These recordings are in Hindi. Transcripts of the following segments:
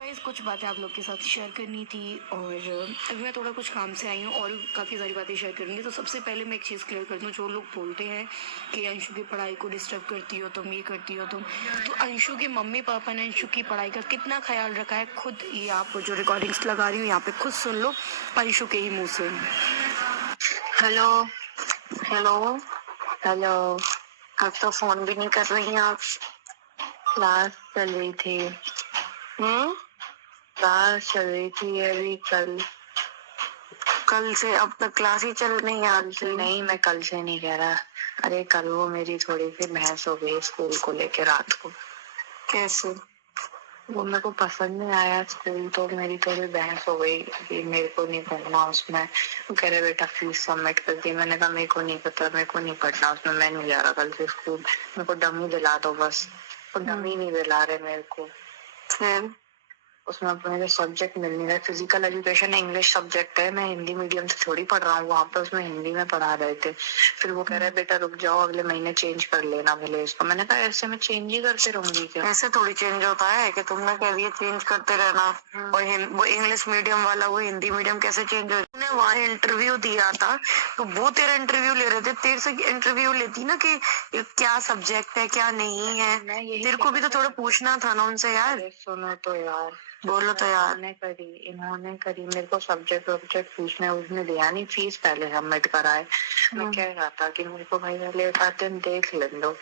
गाइस कुछ बातें आप लोग के साथ शेयर करनी थी और अभी मैं थोड़ा कुछ काम से आई हूँ और काफ़ी सारी बातें शेयर करूँगी। तो सबसे पहले मैं एक चीज़ क्लियर कर दूँ, जो लोग बोलते हैं कि अंशु की पढ़ाई को डिस्टर्ब करती हो तुम, ये करती हो तुम, तो अंशु के मम्मी पापा ने अंशु की पढ़ाई का कितना ख्याल रखा है खुद ये आप जो रिकॉर्डिंग्स लगा रही हूँ यहाँ पे खुद सुन लो अंशु के ही मुँह से। Hello hello hello. अब तो फोन भी नहीं कर रही हैं आप। क्लास चल रही थी। क्लास चल रही थी अभी। कल से अब तक क्लास ही चल रही है आपकी? नहीं, मैं कल से नहीं कह रहा। अरे कल वो मेरी थोड़ी सी बहस हो गई स्कूल को लेके रात को। कैसे? वो मेरे को पसंद नहीं आया स्कूल, तो मेरी थोड़ी बहस हो गई कि मेरे को नहीं पढ़ना उसमें। वो कह रहे बेटा फीस सबमिट कर दी। मैंने कहा मेरे को नहीं पता, मेरे को नहीं पढ़ना उसमें, मैं नहीं जा रहा कल से स्कूल। मेरे को डमी दिला दो बस। वो डमी नहीं दिला रहे मेरे को। फिर उसमें मेरे सब्जेक्ट मिल नहीं रहे। फिजिकल एजुकेशन इंग्लिश सब्जेक्ट है, मैं हिंदी मीडियम से थोड़ी पढ़ रहा हूँ। वहां पे उसमें हिंदी में पढ़ा रहे थे। फिर वो कह रहे बेटा रुक जाओ, अगले महीने चेंज कर लेना भले इसको। मैंने कहा ऐसे मैं चेंज ही करते रहूंगी क्या? ऐसे थोड़ी चेंज होता है कि तुमने कह दिया चेंज करते रहना। और वो इंग्लिश मीडियम वाला वो हिंदी मीडियम कैसे चेंज हो? तूने वहाँ इंटरव्यू दिया था तो वो तेरा इंटरव्यू ले रहे थे। तेरे से इंटरव्यू लेती ना कि क्या सब्जेक्ट है क्या नहीं है। तेरे को भी तो थोड़ा पूछना था ना उनसे यार। सुनो तो यार, बोलो तो यार। इन्होंने करी मेरे को सब्जेक्ट वब्जेक्ट पूछने उसने दिया नहीं। फीस पहले सबमिट कराए। मैं कह रहा था कि मेरे को भाई लेट आते देख ले लो।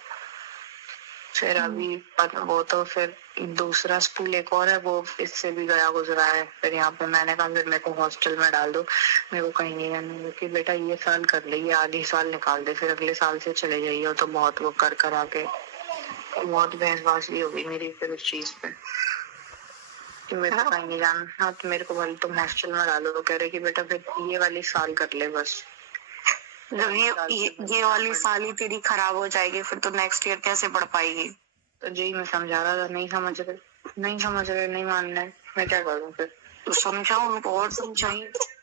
फिर अभी वो तो फिर दूसरा स्कूल एक और है, वो इससे भी गया गुजरा है। फिर यहाँ पे मैंने कहा फिर मेरे को हॉस्टल में डाल दो, मेरे को कहीं नहीं रहना कि बेटा ये साल कर ले, ये आधी साल निकाल दे, फिर अगले साल से चले जाइए। तो बहुत वो कर करा के बहुत बहसबाजी हो गई मेरी फिर उस चीज पे कि मेरे को कहीं नहीं जाना। हाँ तो मेरे को बोले तुम हॉस्टल में डालो। तो कह रहे कि बेटा फिर ये वाली साल कर ले बस। जब ये वाली साल ही तेरी खराब हो जाएगी फिर तो नेक्स्ट ईयर कैसे पढ़ पाएगी? तो जी मैं समझा रहा था, नहीं समझ रहे, नहीं मान रहे। मैं क्या करूँ फिर? तो समझाओ उनको और समझाई।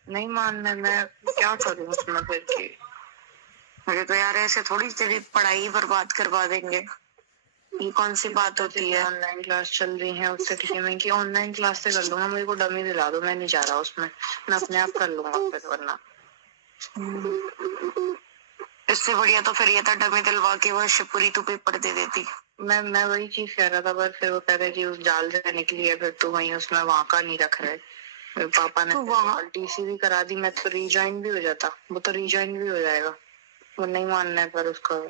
नहीं मान रहे, मैं क्या करूँ उसमें फिर की? मुझे तो यार ऐसे थोड़ी तेरी पढ़ाई बर्बाद करवा देंगे। ये कौन सी बात होती है? ऑनलाइन क्लास चल रही है उससे ठीक है मैं कि ऑनलाइन क्लास से कर लूंगा। मेरे को डमी दिला दो, मैं नहीं जा रहा उसमें, मैं अपने आप कर लूंगा फिर वरना। इससे बढ़िया तो फिर ये था डमी दिलवा के वो शिवपुरी तू पेपर दे देती। मैं वही चीज कह रहा था, पर फिर वो कह रहे कि उस जाल से निकली है, फिर तो वही उसमें वहां का नहीं रख रहे। मेरे पापा ने तो वहां टीसी भी करा दी, मैं तो रिज्वाइन भी हो जाता। वो तो रिज्वाइन भी हो जाएगा, वो नहीं मानना है पर उसका।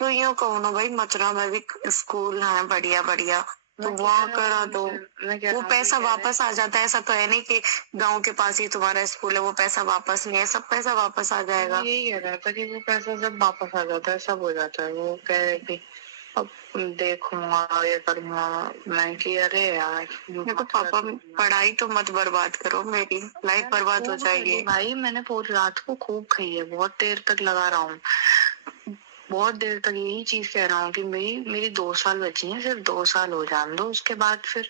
तो यूँ कहो ना भाई, मथुरा में भी स्कूल है बढ़िया बढ़िया, तो वहाँ करा दो। वो पैसा वापस आ जाता है। ऐसा तो है नहीं कि गांव के पास ही तुम्हारा स्कूल है वो पैसा वापस नहीं है, सब पैसा वापस आ जाएगा। यही कह रहा था कि वो पैसा जब वापस आ जाता है सब हो जाता है। वो कह रहे कि अब देखूंगा ये करूंगा। मैं कि अरे यार देखो पापा, पढ़ाई तो मत बर्बाद करो, मेरी लाइफ बर्बाद हो जाएगी। भाई मैंने पूरी रात को खूब खाई है, बहुत देर तक लगा रहा हूँ, बहुत देर तक यही चीज कह रहा हूँ कि मेरी 2 साल बची हैं, सिर्फ 2 साल हो जाने दो, उसके बाद फिर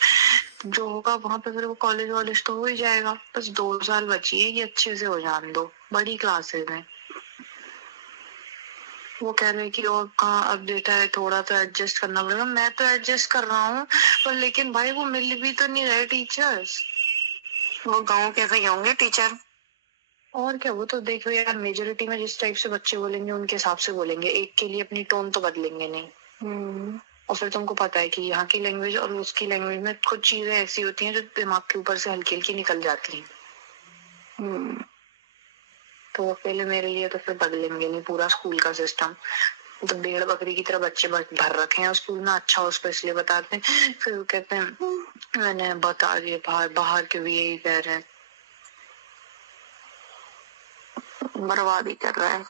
जो होगा वहां पे फिर वो कॉलेज वॉलेज तो हो ही जाएगा। बस 2 साल बची है, ये अच्छे से हो जाने दो बड़ी क्लासेस में। वो कह रहे कि और कहाँ अब बेटा है, थोड़ा तो एडजस्ट करना पड़ेगा। मैं तो एडजस्ट कर रहा हूँ पर लेकिन भाई वो मिल भी तो नहीं रहे टीचर्स। वो गाँव के सही होंगे टीचर। और क्या, वो तो देखो यार मेजोरिटी में जिस टाइप से बच्चे बोलेंगे उनके हिसाब से बोलेंगे, एक के लिए अपनी टोन तो बदलेंगे नहीं। और फिर तुमको पता है कि यहाँ की लैंग्वेज और उसकी लैंग्वेज में कुछ चीजें ऐसी होती हैं जो दिमाग के ऊपर से हल्की हल्की निकल जाती हैं। तो अकेले मेरे लिए तो फिर बदलेंगे नहीं पूरा स्कूल का सिस्टम। तो भेड़ बकरी की तरह बच्चे भर रखे हैं स्कूल में। अच्छा उसको इसलिए बताते हैं, फिर वो कहते हैं मैंने बता दिया, बाहर बाहर के भी यही कह रहे हैं। बर्बादी कर रहा है।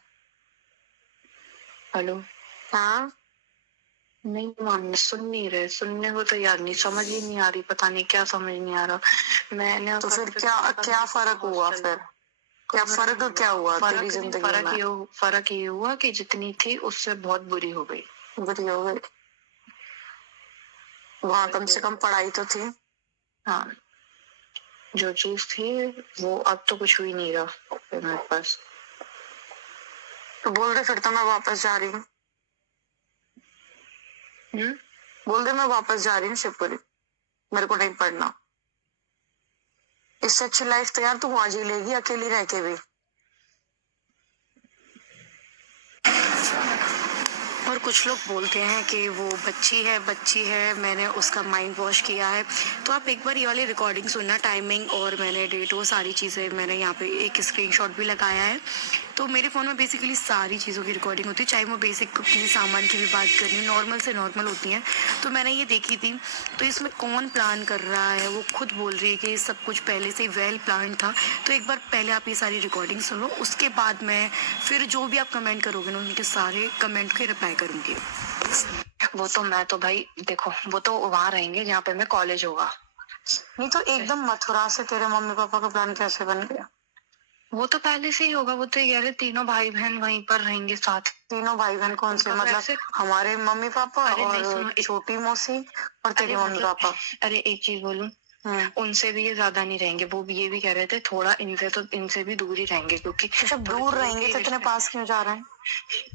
हेलो। हाँ नहीं मान सुन नहीं रहे, सुनने को तैयार नहीं, समझ ही नहीं आ रही, पता नहीं क्या समझ नहीं आ रहा। मैंने तो फिर क्या फर्क हुआ फिर? क्या फर्क क्या हुआ तेरी जिंदगी में? फर्क ये हुआ कि जितनी थी उससे बहुत बुरी हो गई। बुरी हो गई। वहां कम से कम पढ़ाई तो थी। हाँ जो चीज थी वो अब तो कुछ भी नहीं रहा मेरे पास। तो बोल दे फिर तो मैं वापस जा रही हूँ। बोल दे मैं वापस जा रही हूँ शिवपुरी, मेरे को नहीं पढ़ना। इससे अच्छी लाइफ तो यार तू वहां जी लेगी अकेली रह के भी। और कुछ लोग बोलते हैं कि वो बच्ची है, मैंने उसका माइंड वॉश किया है। तो आप एक बार ये वाली रिकॉर्डिंग सुनना, टाइमिंग और मैंने डेट, वो सारी चीज़ें मैंने यहाँ पे एक स्क्रीनशॉट भी लगाया है। तो मेरे फ़ोन में बेसिकली सारी चीज़ों की रिकॉर्डिंग होती है, चाहे वो बेसिक किसी सामान की भी बात करनी, नॉर्मल से नॉर्मल होती हैं। तो मैंने ये देखी थी। तो इसमें कौन प्लान कर रहा है, वो खुद बोल रही है कि सब कुछ पहले से वेल प्लान था। तो एक बार पहले आप ये सारी रिकॉर्डिंग सुनो, उसके बाद मैं फिर जो भी आप कमेंट करोगे ना, उनके सारे कमेंट के रिप्लाई करूंगी। वो तो मैं तो भाई देखो, वो तो वहां रहेंगे जहाँ पे मैं कॉलेज होगा। नहीं तो एकदम मथुरा से तेरे मम्मी पापा का प्लान कैसे बन गया? वो तो पहले से ही होगा, वो तो ये कह रहे तीनों भाई बहन वहीं पर रहेंगे साथ। तीनों भाई बहन कौन से? मतलब हमारे मम्मी पापा और छोटी मौसी और तेरे मम्मी पापा। अरे एक चीज बोलूं, उनसे भी ये ज्यादा नहीं रहेंगे। वो भी ये भी कह रहे थे थोड़ा इनसे भी दूर ही रहेंगे, क्योंकि जब दूर रहेंगे तो इतने पास क्यों जा रहे हैं?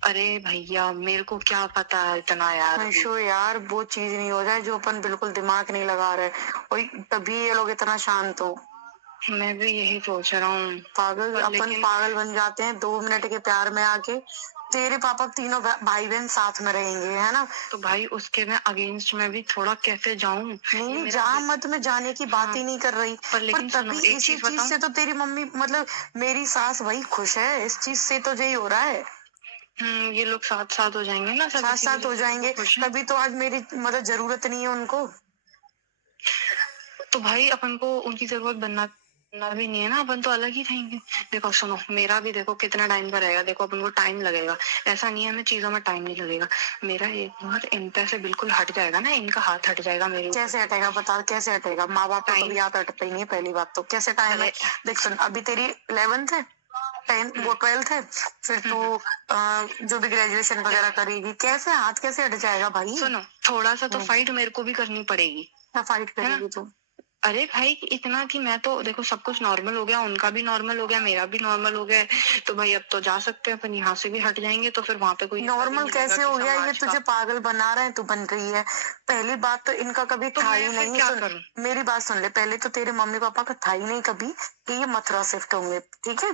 अरे भैया मेरे को क्या पता है इतना यार। अंशु यार वो चीज नहीं हो जाए जो अपन बिल्कुल दिमाग नहीं लगा रहे, और तभी ये लोग इतना शांत हो। मैं भी यही सोच रहा हूँ। पागल अपन पागल बन जाते हैं 2 मिनट के प्यार में आके। तेरे पापा तीनों भाई बहन साथ में रहेंगे, है ना? तो भाई उसके मैं अगेंस्ट में भी थोड़ा कैसे जाऊं? नहीं जा मत, मैं जाने की बात ही नहीं कर रही। पर तभी इसी चीज से तो तेरी मम्मी, मतलब मेरी सास वही खुश है, इस चीज से तो यही हो रहा है। ये लोग साथ साथ हो जाएंगे ना, साथ साथ हो जाएंगे, तभी तो आज मेरी मतलब जरूरत नहीं है उनको। तो भाई अपन को उनकी जरूरत बनना भी नहीं है ना, अपन तो अलग ही रहेंगे। देखो सुनो, मेरा भी देखो कितना टाइम का रहेगा। देखो अपन को टाइम लगेगा, ऐसा नहीं है हमें चीजों में टाइम नहीं लगेगा। मेरा एक बार इन पे से बिल्कुल हट जाएगा ना, इनका हाथ हट जाएगा मेरे। कैसे हटेगा बता, कैसे हटेगा? माँ बाप का कभी हाथ हटता ही नहीं है। पहली बात तो कैसे टाइम है? देख सुन, अभी तेरी 11th है, 10th वो 12th है, फिर तू जो भी ग्रेजुएशन वगैरह करेगी, कैसे हाथ कैसे हट जाएगा भाई? सुनो, थोड़ा सा तो फाइट मेरे को भी करनी पड़ेगी। क्या फाइट करेगी तू? अरे भाई इतना कि मैं तो देखो सब कुछ नॉर्मल हो गया, उनका भी नॉर्मल हो गया, मेरा भी नॉर्मल हो गया, तो भाई अब तो जा सकते हैं अपन, यहाँ से भी हट जाएंगे तो फिर वहां पे कोई नॉर्मल कैसे हो गया? ये तुझे पागल बना रहे हैं, तू बन रही है। पहली बात तो इनका कभी तो था ही नहीं। सुन मेरी बात सुन ले, पहले तो तेरे मम्मी पापा का था ही नहीं कभी कि ये मथुरा शिफ्ट होंगे, ठीक है?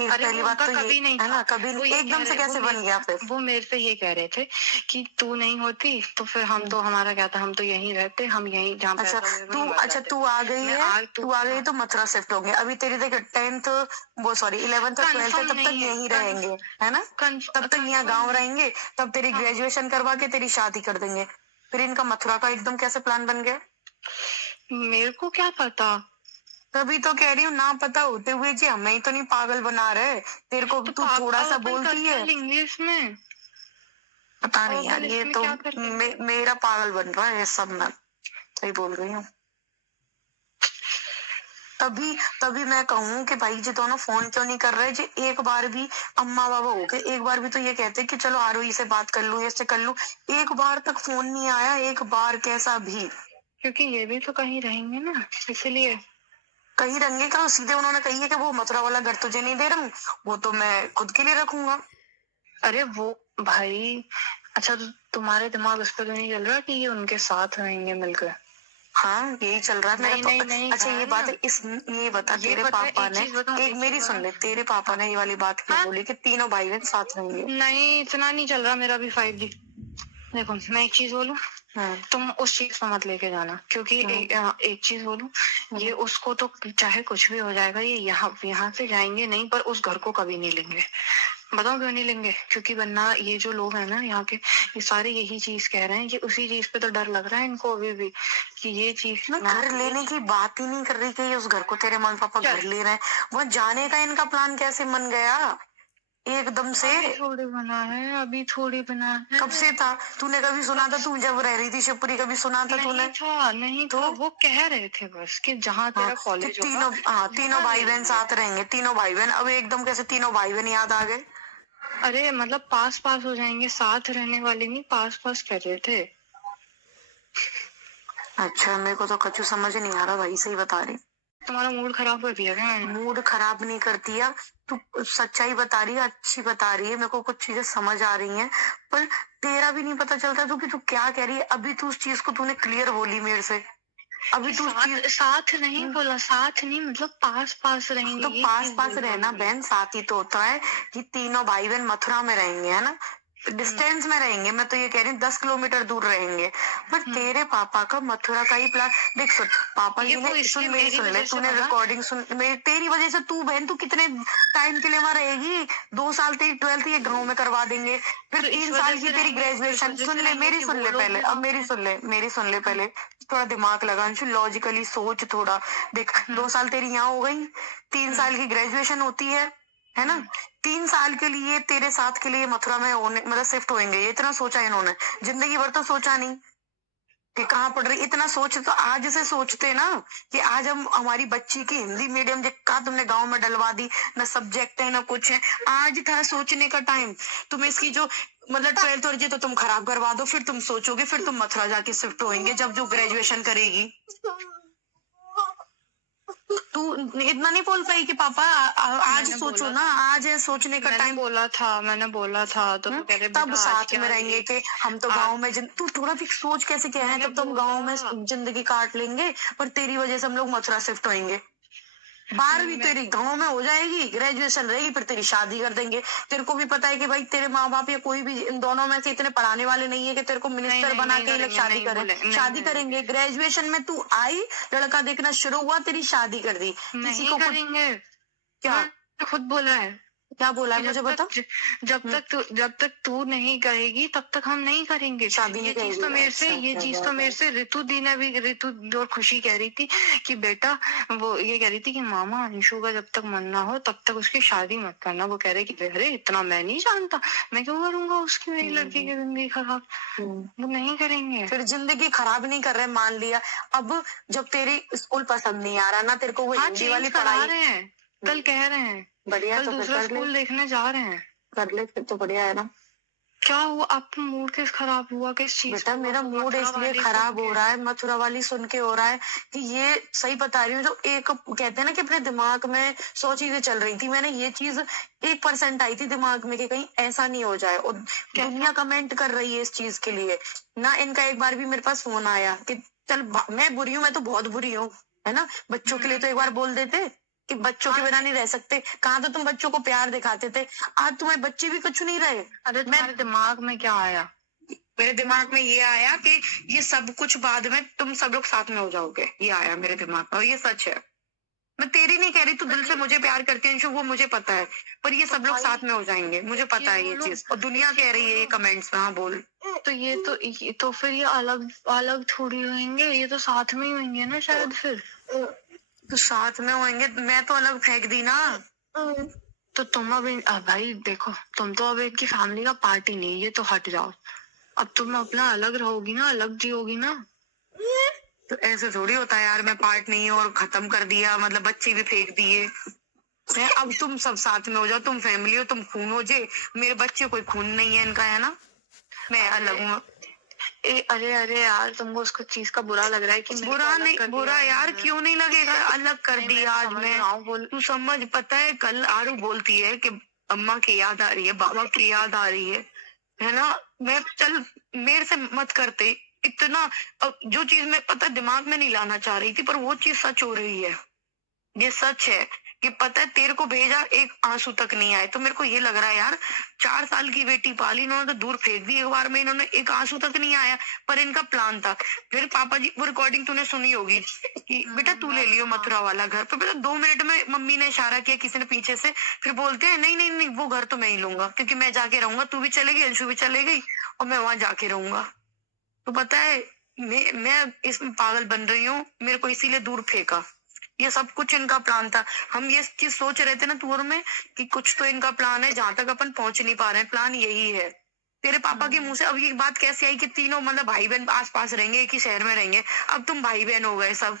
पहली बात तो ये नहीं है ना, कभी नहीं, एकदम से कैसे बन गया? फिर वो मेरे से ये कह रहे थे कि तू नहीं होती तो फिर हम तो, हमारा क्या था, हम तो यहीं रहते, हम यहीं जहाँ। अच्छा तू आ गई है, तू आ गई तो मथुरा शिफ्ट होंगे। अभी तेरी देख 10th, वो सॉरी 11th और 12th तब तक यहीं रहेंगे, है ना? तब तक यहाँ गाँव रहेंगे, तब तेरी ग्रेजुएशन करवा के तेरी शादी कर देंगे। फिर इनका मथुरा का एकदम कैसे प्लान बन गया? मेरे को क्या पता, तभी तो कह रही हूँ, ना पता होते हुए जी हमें ही तो नहीं पागल बना रहे। तेरे को तो तू थोड़ा सा बोलती है इंग्लिश में। पता नहीं यार, ये तो मेरा पागल बन रहा है सब। मैं सही बोल रही हूँ। तभी तभी मैं कहूँ कि भाई जी दोनों फोन क्यों नहीं कर रहे जी? एक बार भी अम्मा बाबा हो गए, एक बार भी तो ये कहते कि चलो आरोही से बात कर लूं, इससे कर लूं। एक बार तक फोन नहीं आया, एक बार कैसा भी। क्योंकि ये भी तो कहीं रहेंगे ना, इसलिए। कहीं रहेंगे का सीधे उन्होंने कही है कि वो मथुरा वाला घर तुझे नहीं दे रहा हूँ, वो तो मैं खुद के लिए रखूंगा। अरे वो भाई, अच्छा तो तुम्हारे दिमाग उस पर तो नहीं चल रहा कि ये उनके साथ रहेंगे मिलकर? हाँ यही चल रहा है मेरा तो। नहीं, अच्छा ये बात है, ये बता, तेरे पापा ने एक मेरी सुन ले, तेरे पापा ने ये वाली बात क्यों बोली कि तीनों भाई बहन साथ रहेंगे? नहीं इतना नहीं चल रहा मेरा भी 5G। देखो मैं एक चीज बोलूं, तुम उस चीज को मत लेके जाना, क्योंकि एक चीज बोलूं, ये उसको तो चाहे कुछ भी हो जाएगा, ये यहाँ से जाएंगे नहीं, पर उस घर को कभी नहीं लेंगे। बताओ क्यों नहीं लेंगे? क्योंकि वरना ये जो लोग हैं ना यहाँ के, ये सारे यही चीज कह रहे हैं कि उसी चीज पे तो डर लग रहा है इनको अभी भी, कि ये चीज मैं घर लेने की बात ही नहीं कर रही कि उस घर को तेरे मम्मी पापा घर ले रहे हैं। वो जाने का इनका प्लान कैसे बन गया एकदम से? अभी थोड़ी बना है, अभी थोड़ी बना है। कब से था? तूने कभी सुना था? तू जब रह रही थी शिवपुरी कभी सुना था तूने? नहीं तो था, वो कह रहे थे बस कि जहाँ तेरा कॉलेज होगा, तीनों भाई बहन साथ रहेंगे, तीनों भाई बहन। अब एकदम कैसे तीनों भाई बहन याद आ गए? अरे मतलब पास पास हो जाएंगे, साथ रहने वाले नहीं, पास पास कह रहे थे। अच्छा मेरे को तो कछु समझ नहीं आ रहा भाई, सही बता रही। तुम्हारा मूड खराब कर दिया क्या? मूड खराब नहीं करती है, तू सच्चाई बता रही है, अच्छी बता रही है, मेरे को कुछ चीजें समझ आ रही हैं, पर तेरा भी नहीं पता चलता तू कि तू क्या कह रही है। अभी तू उस चीज को तूने क्लियर बोली मेरे से। अभी तू साथ नहीं बोला, साथ नहीं मतलब पास पास रहेंगे, तो पास पास रहना बहन, साथ ही तो होता है कि तीनों भाई बहन मथुरा में रहेंगे, है ना, डिस्टेंस में रहेंगे। मैं तो ये कह रही हूँ 10 किलोमीटर दूर रहेंगे, पर तेरे पापा का मथुरा का ही प्लान देख। सुन, पापा जी ने सुन, मेरी सुन ले, तूने रिकॉर्डिंग सुन, मेरी तेरी वजह से तू बहन, तू कितने टाइम के लिए वहां रहेगी? 2 साल तेरी 12th ये गाँव में करवा देंगे, फिर 3 साल की तेरी ग्रेजुएशन। सुन ले, मेरी सुन ले पहले, अब मेरी सुन ले, मेरी सुन ले पहले, थोड़ा दिमाग लगा अंशु, लॉजिकली सोच थोड़ा। देख 2 साल तेरी यहाँ हो गई, 3 साल की ग्रेजुएशन होती है ना, 3 साल के लिए तेरे साथ के लिए मथुरा में होने मतलब शिफ्ट होंगे, ये इतना सोचा इन्होंने? जिंदगी भर तो सोचा नहीं कि कहाँ पढ़ रही, इतना सोच तो आज से सोचते ना कि आज हम हमारी बच्ची की हिंदी मीडियम का तुमने गांव में डलवा दी, ना सब्जेक्ट है ना कुछ है। आज था सोचने का टाइम। तुम इसकी जो मतलब 12th और ये तो तुम खराब करवा दो, फिर तुम सोचोगे, फिर तुम मथुरा जाके शिफ्ट होंगे जब जो ग्रेजुएशन करेगी। तू इतना नहीं बोल पाई कि पापा आज सोचो ना, आज है सोचने का टाइम। मैंने बोला था तो तब साथ में रहेंगे कि हम तो गांव में तू थोड़ा भी सोच कैसे क्या है, तब तो हम गांव में जिंदगी काट लेंगे, पर तेरी वजह से हम लोग मथुरा शिफ्ट होंगे। 12वीं तेरी गांव में हो जाएगी, ग्रेजुएशन रहेगी, फिर तेरी शादी कर देंगे। तेरे को भी पता है कि भाई तेरे माँ बाप या कोई भी इन दोनों में से इतने पढ़ाने वाले नहीं है कि तेरे को मिनिस्टर बना के ये शादी करें। शादी करेंगे, ग्रेजुएशन में तू आई, लड़का देखना शुरू हुआ, तेरी शादी कर दी। किसी को करेंगे क्या खुद बोला है? क्या बोला है मुझे बता। जब तक तू नहीं करेगी तब तक हम नहीं करेंगे शादी। ये चीज तो मेरे से ऋतु दी ने भी, ऋतु और खुशी कह रही थी कि बेटा, वो ये कह रही थी कि मामा अंशु का जब तक मन ना हो तब तक उसकी शादी मत करना। वो कह रहे कि अरे इतना मैं नहीं जानता, मैं क्यों करूंगा उसकी, मेरी लड़की की जिंदगी खराब। वो नहीं करेंगे। फिर जिंदगी खराब नहीं कर रहे, मान लिया। अब जब तेरी स्कूल पसंद नहीं आ रहा ना तेरे को, वो हिंदी वाली पढ़ाई रहे हैं, कल कह रहे हैं बढ़िया, कल तो दूसरा स्कूल देखने जा रहे हैं, कर ले फिर तो बढ़िया है ना। क्या हुआ आपका मूड किस खराब हुआ, किस चीज? बेटा मेरा मूड इसलिए खराब हो रहा है, मथुरा वाली सुन के हो रहा है कि ये सही बता रही हूँ, जो एक कहते हैं ना कि अपने दिमाग में 100 चीजें चल रही थी, मैंने ये चीज 1% आई थी दिमाग में कि कहीं ऐसा नहीं हो जाए, और दुनिया कमेंट कर रही है इस चीज के लिए ना। इनका एक बार भी मेरे पास फोन आया कि चल मैं बुरी हूँ, मैं तो बहुत बुरी हूँ, है ना, बच्चों के लिए तो एक बार बोल देते कि बच्चों के बिना नहीं रह सकते। कहाँ तो तुम बच्चों को प्यार दिखाते थे, आज तुम्हारे बच्चे भी कुछ नहीं रहे। अरे तुम्हारे दिमाग में क्या आया? मेरे दिमाग में ये आया कि ये सब कुछ बाद में तुम सब लोग साथ में हो जाओगे, ये आया मेरे दिमाग में, और ये सच है। मैं तेरी नहीं कह रही, तू दिल से मुझे प्यार करती है अंशु, वो मुझे पता है, पर ये सब लोग साथ में हो जाएंगे, मुझे पता है ये चीज, और दुनिया कह रही है ये कमेंट्स में। हाँ बोल। तो फिर ये अलग अलग थोड़ी होंगे, ये तो साथ में ही होंगे ना शायद। फिर तो साथ में होंगे, मैं तो अलग फेंक दी ना। तो तुम अब भाई देखो, तुम तो अब इनकी फैमिली का पार्ट ही नहीं, ये तो हट जाओ। अब तुम अपना अलग रहोगी ना, अलग जियोगी ना। तो ऐसे थोड़ी होता है यार, मैं पार्ट नहीं और खत्म कर दिया, मतलब बच्चे भी फेंक दिए। अब तुम सब साथ में हो जाओ, तुम फैमिली हो, तुम खून हो जे, मेरे बच्चे कोई खून नहीं है इनका, है ना, मैं अलग हूँ। अरे यार, तुमको उसको चीज का बुरा लग रहा है कि बुरा नहीं, बुरा यार क्यों नहीं लगेगा, अलग कर दी आज मैं। तू समझ, पता है कल आरू बोलती है कि अम्मा की याद आ रही है, बाबा की याद आ रही है ना। मैं चल मेरे से मत करते इतना, अब जो चीज मैं पता दिमाग में नहीं लाना चाह रही थी, पर वो चीज सच हो रही है। ये सच है कि पता है तेरे को भेजा, एक आंसू तक नहीं आए, तो मेरे को ये लग रहा है यार 4 साल की बेटी पाली इन्होंने तो दूर फेंक दी एक बार में, इन्होंने एक आंसू तक नहीं आया, पर इनका प्लान था। फिर पापा जी, वो रिकॉर्डिंग तूने सुनी होगी कि बेटा तू ले लियो मथुरा वाला घर, पर बेटा 2 मिनट में मम्मी ने इशारा किया किसी ने पीछे से, फिर बोलते हैं नहीं नहीं नहीं वो घर तो मैं ही लूंगा, क्योंकि मैं जाके रहूंगा, तू भी चलेगी, अंशु भी चले गई, और मैं वहां जाके रहूंगा। तो पता है मैं इसमें पागल बन रही हूँ, मेरे को इसीलिए दूर फेंका। ये सब कुछ इनका प्लान था। हम ये चीज सोच रहे थे ना टूर में कि कुछ तो इनका प्लान है, जहां तक अपन पहुंच नहीं पा रहे हैं, प्लान यही है। तेरे पापा के मुंह से अब ये बात कैसे आई कि तीनों मतलब भाई बहन आस पास रहेंगे, एक ही शहर में रहेंगे, अब तुम भाई बहन हो गए सब।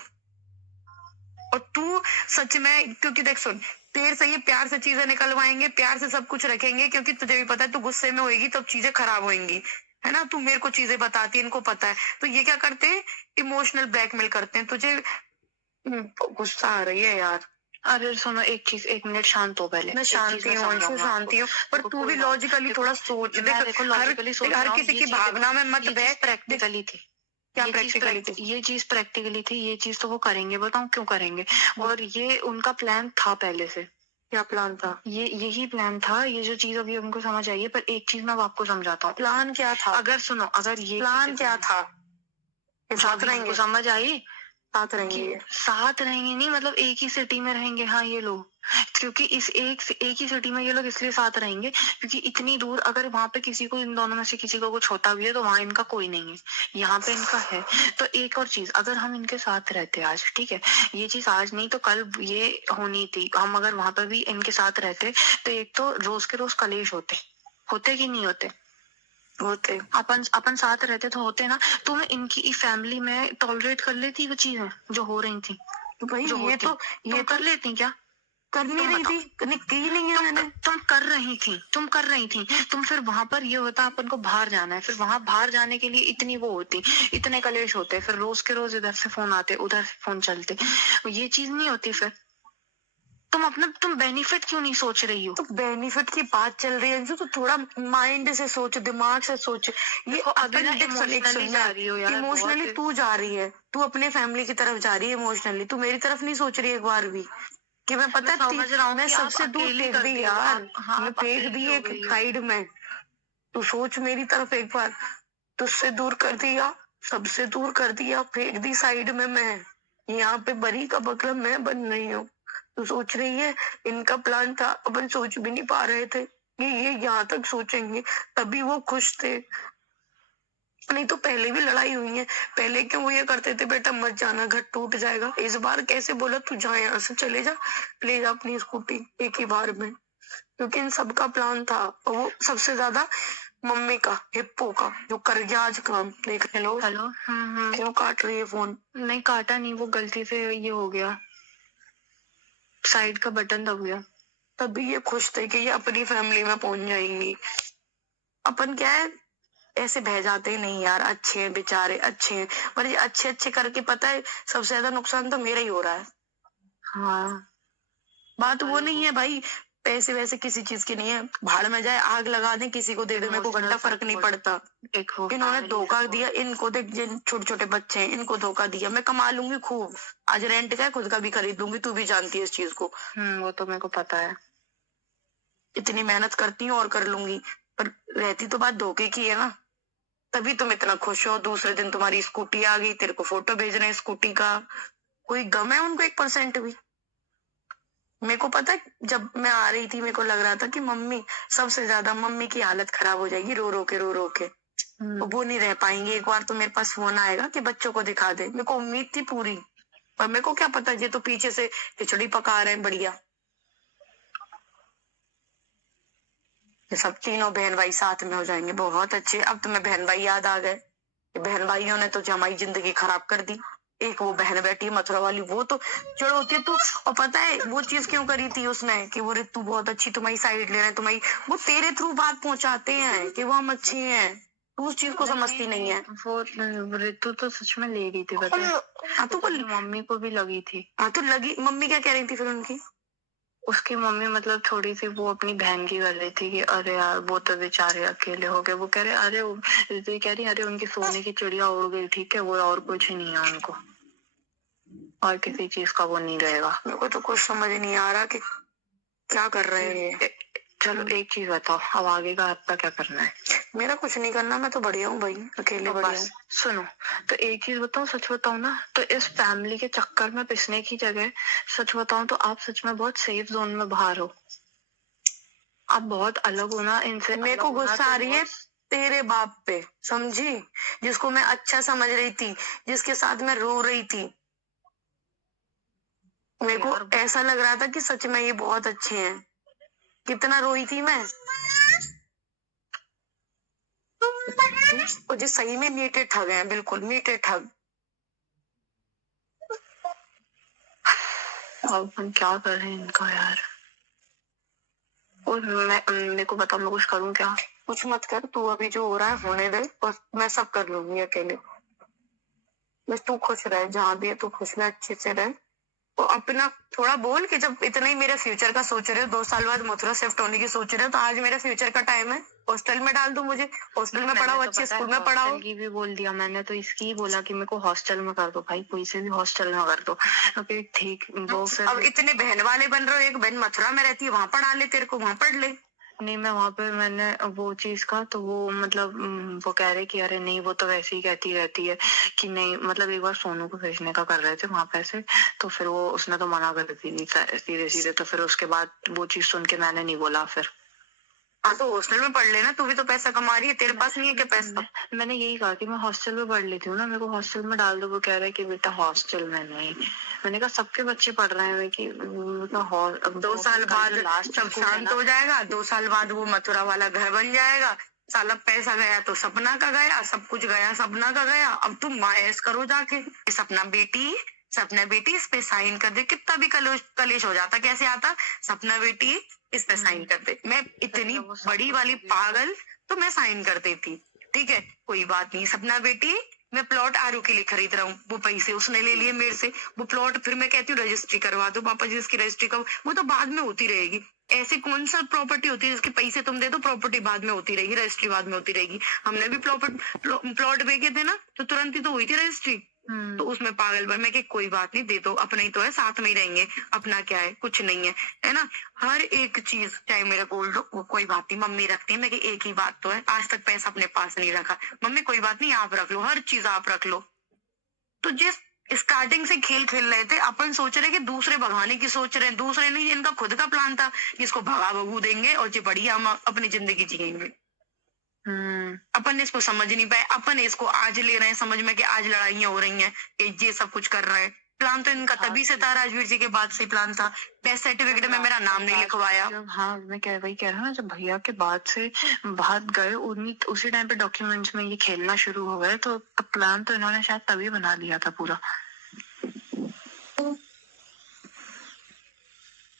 और तू सच में, क्योंकि देख सुन, तेरे से ये प्यार से चीजें निकलवाएंगे, प्यार से सब कुछ रखेंगे, क्योंकि तुझे भी पता है तू गुस्से में होएगी तब चीजें खराब होंगी, है ना। तू मेरे को चीजें बताती है, इनको पता है, तो ये क्या करते हैं, इमोशनल ब्लैकमेल करते हैं तुझे। गुस्सा आ रही है यार। अरे सुनो, एक मिनट शांत हो पहले। मैं शांति हूँ अंशु, शांति हूँ, पर तू भी लॉजिकली थोड़ा सोच। देख हर किसी की भावना में मत बह। प्रैक्टिकली थी, क्या प्रैक्टिकली थी? ये चीज प्रैक्टिकली थी, ये चीज तो वो करेंगे, बताओ क्यों करेंगे। और ये उनका प्लान था पहले से। क्या प्लान था? ये यही प्लान था, ये जो चीज अभी उनको समझ आई है। पर एक चीज मैं अब आपको समझाता हूँ। प्लान क्या था? अगर सुनो, अगर ये प्लान क्या था? ये जो साथ अभी रहेंगे? हमको समझ आई साथ रहेंगे कि ये? साथ रहेंगे नहीं, मतलब एक ही सिटी में रहेंगे। हाँ ये लोग, क्योंकि इस एक ही सिटी में ये लोग इसलिए साथ रहेंगे क्योंकि इतनी दूर अगर वहां पे किसी को, इन दोनों में से किसी को कुछ होता भी है तो वहां इनका कोई नहीं है, यहाँ पे इनका है। तो एक और चीज, अगर हम इनके साथ रहते आज, ठीक है, ये चीज आज नहीं तो कल ये होनी थी। हम अगर वहां पर भी इनके साथ रहते तो एक तो रोज के रोज कलेश होते कि नहीं होते? होते। अपन साथ रहते तो होते ना। तो मैं इनकी फैमिली में टॉलरेट कर लेती वो चीजें जो हो रही थी। तो भाई जो ये होती, तो तुम कर लेती क्या? कर नहीं तुम रही बताओ। थी, की नहीं है मैंने। तुम कर रही थी। तुम फिर वहां पर ये होता अपन को बाहर जाना है, फिर वहां बाहर जाने के लिए इतनी वो होती, इतने कलेश होते, फिर रोज के रोज इधर से फोन आते, उधर से फोन चलते, ये चीज नहीं होती। फिर तुम बेनिफिट क्यों नहीं सोच रही हो? तो बेनिफिट की बात चल रही है अंशु, तो थोड़ा माइंड से सोच, दिमाग से सोच। ये देखो, अभी ना इमोशनली जा रही हो यार, इमोशनली बहुत। तू जा रही है, तू अपने फैमिली की तरफ जा रही है इमोशनली, तू मेरी तरफ नहीं सोच रही एक बार भी कि मैं पता मैं समझ रहा हूँ मैं कि आप सबसे दूर अकेली फेंक कर दी दी हो, यार। हाँ, मैं आप फेंक अकेली दी हो एक गई हो। साइड में। तू सोच मेरी तरफ एक बार, तुझसे दूर कर दिया, सबसे दूर कर दिया, फेंक दी साइड में। मैं यहाँ पे बरी का बकरा मैं बन रही हूँ। तू सोच रही है इनका प्लान था, अपन सोच भी नहीं पा रहे थे कि ये यहाँ तक सोचेंगे, तभी वो खुश थे। नहीं तो पहले भी लड़ाई हुई है। पहले क्यों वो ये करते थे, बेटा मत जाना घर टूट जाएगा। इस बार कैसे बोला तू जा, यहाँ से चले जा, ले जा अपनी स्कूटी एक ही बार में। क्योंकि इन सबका प्लान था, और वो सबसे ज्यादा मम्मी का, हिप्पो का, जो कर गया आज काम। देख हेलो हेलो। क्यों काट रही है फोन? नहीं काटा नहीं, वो गलती से ये हो गया, साइड का बटन दब गया। तभी ये खुश थे कि ये अपनी फैमिली में पहुंच जाएंगी। अपन क्या है, ऐसे बह जाते हैं, नहीं यार अच्छे हैं बेचारे, अच्छे हैं, पर ये अच्छे अच्छे करके पता है सबसे ज्यादा नुकसान तो मेरा ही हो रहा है। हाँ, बात वो नहीं है भाई, पैसे वैसे किसी चीज की नहीं है, भाड़ में जाए आग लगा दे किसी को दे दे, मेरे को घंटा फर्क नहीं पड़ता। एक वो इन्होंने family धोखा support। दिया, इनको देख, जिन छोटे छोटे बच्चे हैं इनको धोखा दिया। मैं कमा लूंगी खूब, आज रेंट का है, खुद का भी खरीद लूंगी, तू भी जानती है इस चीज को। वो तो मेरे को पता है। इतनी मेहनत करती हूँ और कर लूंगी, पर रहती तो बात धोखे की है ना। तभी तुम इतना खुश हो, दूसरे दिन तुम्हारी स्कूटी आ गई, तेरे को फोटो भेज रहे हैं स्कूटी का। कोई गम है उनको 1% भी? मेरे को पता है, जब मैं आ रही थी मेरे को लग रहा था कि मम्मी, सबसे ज्यादा मम्मी की हालत खराब हो जाएगी रो रो के, रो रो के। वो नहीं रह पाएंगे। एक बार तो मेरे पास फोन आएगा कि बच्चों को दिखा दे, मेरे को उम्मीद थी पूरी, पर मेरे को क्या पता ये तो पीछे से खिचड़ी पका रहे हैं बढ़िया। ये सब तीनों बहन भाई साथ में हो जाएंगे, बहुत अच्छे। अब तुम्हें बहन भाई याद आ गए, बहन भाइयों ने तो हमारी जिंदगी खराब कर दी। एक वो बहन बैठी है मथुरा वाली, वो तो चढ़ होती है तू। और पता है वो चीज क्यों करी थी उसने, कि वो रितु बहुत अच्छी, तुम्हारी साइड ले रहे हैं, तुम्हारी, वो तेरे थ्रू बात पहुंचाते हैं कि वो हम अच्छे हैं। तू उस चीज को समझती नहीं है। वो रितु तो सच में ले रही थी, पता है? हाँ तो अपनी मम्मी को भी लगी थी। हाँ तो लगी। मम्मी क्या कह रही थी फिर उनकी? उसकी मम्मी मतलब थोड़ी सी वो अपनी बहन की कर रही थी कि अरे यार वो तो बेचारे अकेले हो गए। वो कह रहे अरे रितु कह रही अरे उनकी सोने की चिड़िया उड़ गई, ठीक है, वो और कुछ नहीं है उनको, और किसी चीज का वो नहीं रहेगा। मेरे को तो कुछ समझ नहीं आ रहा कि क्या कर रहे हैं। चलो एक चीज बताओ, अब आगे का आपका क्या करना है? मेरा कुछ नहीं करना, मैं तो बढ़िया हूँ भाई, अकेले तो बढ़िया बस हूँ। सुनो, तो एक चीज बताऊं, सच बताऊं ना, तो इस फैमिली के चक्कर में पिसने की जगह, सच बताऊं तो आप सच में बहुत सेफ जोन में बाहर हो। आप बहुत अलग हो ना इनसे। मेरे को गुस्सा आ रही है तेरे बाप पे, समझी? जिसको मैं अच्छा समझ रही थी, जिसके साथ मैं रो रही थी, मेरे को ऐसा लग रहा था कि सच में ये बहुत अच्छे हैं। कितना रोई थी मैं। और जो सही में मीठे ठग हैं, बिल्कुल मीठे ठग। अब हम क्या कर रहे हैं इनका यार। और मेरे को बता, मैं कुछ करूं क्या? कुछ मत कर तू, अभी जो हो रहा है होने दे, और मैं सब कर लूंगी अकेले। बस तू खुश रहे, जहाँ भी है तू खुश रहे, अच्छे से रहे, तो अपना थोड़ा बोल कि जब इतना ही मेरे फ्यूचर का सोच रहे हो, 2 साल बाद मथुरा शिफ्ट होने की सोच रहे हो, तो आज मेरे फ्यूचर का टाइम है, हॉस्टल में डाल दो मुझे, हॉस्टल में पढ़ाओ, अच्छे स्कूल में पढ़ाओ। हॉस्टल की भी बोल दिया मैंने, तो इसकी ही बोला कि मेरे को हॉस्टल में कर दो भाई, कोई से भी हॉस्टल में कर दो। तो फिर ठीक, वो फिर अब इतने बहन वाले बन रहे हो, एक बहन मथुरा में रहती है, वहां पढ़ा ले, तेरे को वहां पढ़ ले। नहीं, मैं वहां पे मैंने वो चीज का तो वो मतलब वो कह रहे कि अरे नहीं, वो तो वैसे ही कहती रहती है कि नहीं, मतलब एक बार सोनू को भेजने का कर रहे थे वहां पैसे, तो फिर वो उसने तो मना कर दी सीधे सीधे, तो फिर उसके बाद वो चीज सुन के मैंने नहीं बोला फिर। हाँ तो हॉस्टल में पढ़ लेना, तू भी तो पैसा कमा रही है, तेरे पास नहीं है क्या पैसा? मैंने यही कहा कि मैं हॉस्टल में पढ़ लेती हूँ ना, मेरे को हॉस्टल में डाल दो। वो कह रहा है कि बेटा हॉस्टल में नहीं। मैंने कहा सबके बच्चे पढ़ रहे हैं कि 2 साल बाद सब शांत हो जाएगा, 2 साल बाद वो मथुरा वाला घर बन जाएगा। साला पैसा गया तो सपना का गया, सब कुछ गया सपना का गया। अब तुम ऐश करो जाके, सपना बेटी इस पे साइन कर दे। कितना भी कलेश हो जाता, कैसे आता, सपना बेटी इस पे साइन कर दे। मैं इतनी बड़ी वाली पागल, तो मैं साइन कर देती। ठीक है, कोई बात नहीं। सपना बेटी, मैं प्लॉट आरू के लिए खरीद रहा हूँ, वो पैसे उसने ले लिए मेरे से, वो प्लॉट फिर मैं कहती हूँ रजिस्ट्री करवा दो पापा जी, इसकी रजिस्ट्री का वो तो बाद में होती रहेगी। ऐसी कौन सा प्रॉपर्टी होती है जिसके पैसे तुम दे दो, प्रॉपर्टी बाद में होती रहेगी, रजिस्ट्री बाद में होती रहेगी। हमने भी प्लॉट बेचे थे ना, तो तुरंत ही तो हुई थी रजिस्ट्री। तो उसमें पागल बन, मैं कि कोई बात नहीं, दे दो, अपना ही तो है, साथ में ही रहेंगे, अपना क्या है, कुछ नहीं है ना। हर एक चीज चाहे मेरे गोल्ड हो, कोई बात नहीं, मम्मी रखती है। मैं कि एक ही बात तो है, आज तक पैसा अपने पास नहीं रखा। मम्मी कोई बात नहीं, आप रख लो, हर चीज आप रख लो। तो जिस स्टार्टिंग से खेल खेल रहे थे, अपन सोच रहे कि दूसरे भगाने की सोच रहे हैं, दूसरे नहीं, इनका खुद का प्लान था, जिसको भगा भगू देंगे और जो बढ़िया हम अपनी जिंदगी जिएंगे। अपन ने इसको समझ नहीं पाए, अपन इसको आज ले रहे हैं समझ में कि आज लड़ाइयां हो रही हैं, ये सब कुछ कर रहे हैं। प्लान तो इनका तभी से था, राजवीर जी के बाद से प्लान था। डेथ सर्टिफिकेट में मेरा नाम नहीं लिखवाया। हाँ, मैं वही कह रहा हूँ, जब भैया के बाद से बात गए उसी टाइम पे डॉक्यूमेंट्स में ये खेलना शुरू हो गए, तो प्लान तो इन्होंने शायद तभी बना लिया था पूरा।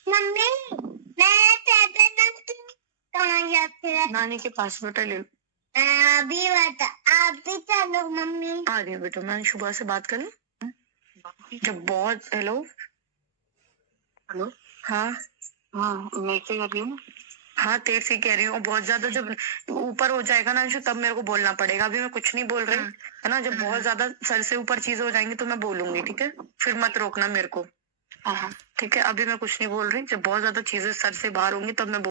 मम्मी, मैं कहाँ जाते हैं? नानी के पास बेटा ले लो। अभी बता, आप भी चलो मम्मी। आ रही है बेटा, मैं सुबह से बात कर लूं। जब बहुत हेलो हाँ मैं क्या कर रही हूँ? हाँ, तेरे से कह रही हूँ। बहुत ज्यादा जब ऊपर हो जाएगा ना अंशु, तब मेरे को बोलना पड़ेगा। अभी मैं कुछ नहीं बोल रही है ना। जब बहुत ज्यादा सर से ऊपर चीज हो जाएंगी तो मैं बोलूंगी, ठीक है? फिर मत रोकना मेरे को, हाँ, ठीक है? अभी मैं कुछ नहीं बोल रही, जब बहुत ज्यादा चीजें सर से बाहर होंगी तब मैं